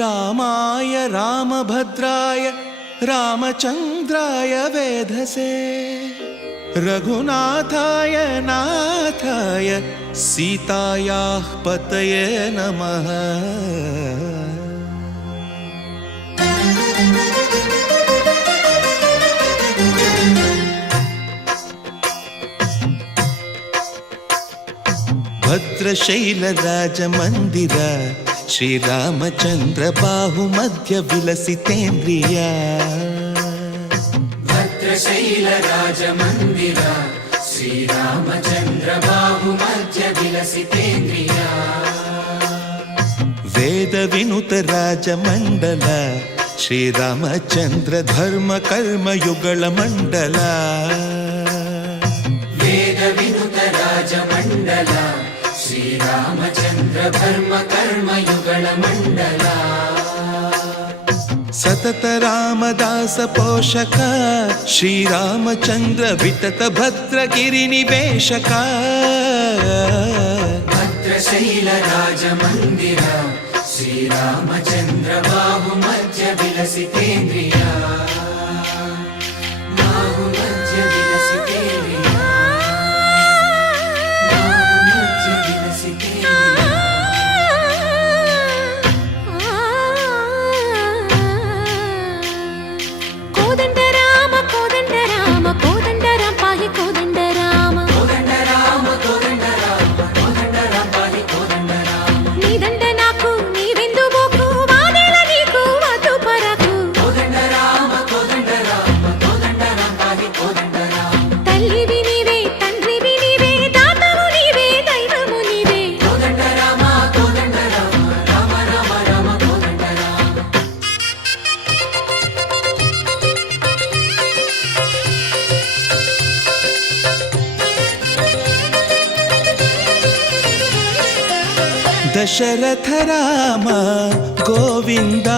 रामाय रामभद्राय रामचन्द्राय वेधसे रघुनाथाय नाथाय सीतायाः पतये नमः। भद्रशैलराजमन्दिर श्रीरामचन्द्र बाहुमध्य विलसितेन्द्रिय भद्रशैलराजमन्दिर श्रीरामचन्द्र बाहुमध्य विलसितेन्द्रिय वेदविनुत राजमण्डल श्रीरामचन्द्र धर्म कर्म युगल मण्डल वेदविनुत राजमण्डल श्रीरामचन्द्र धर्म कर्म युगल मण्डल सतत रामदास पोषक श्रीरामचन्द्र वितत भद्रगिरि निवेशक भद्रशैलराजमन्दिर श्रीरामचन्द्र बाहुमध्य विलसितेन्द्रिय बाहुमध्य विलसितेन्द्रिय बाहुमध्य विलसितेन्द्रिय। कोदंड राम पाहि कोदंड राम पाहि कोदंड राम नी దండ నాకు నీ వెందు బోకు వాదేల నీకు వదు పరకు కోదండ రామ పాहि కోదండ రామ తల్లివి నీవే తండ్రివి నీవే దాతవు నీవే దైవము నీవే కోదండ రామ రామ రామ రామ కోదండ రామ। दशरथ राम गोविंद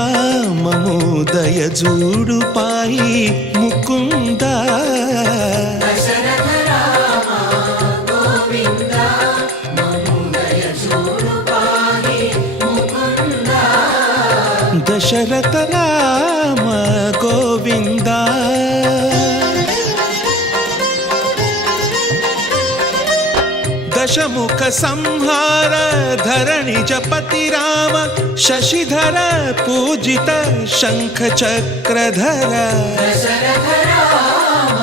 ममोदय जूडु पाहि मुकुंद दशरथ राम गोविंद ममोदय जूडु पाहि मुकुंद दशरथ राम गोविंद दशमुख संहार धरणि जपति राम शशिधर पूजित शंख चक्रधर दशरथ राम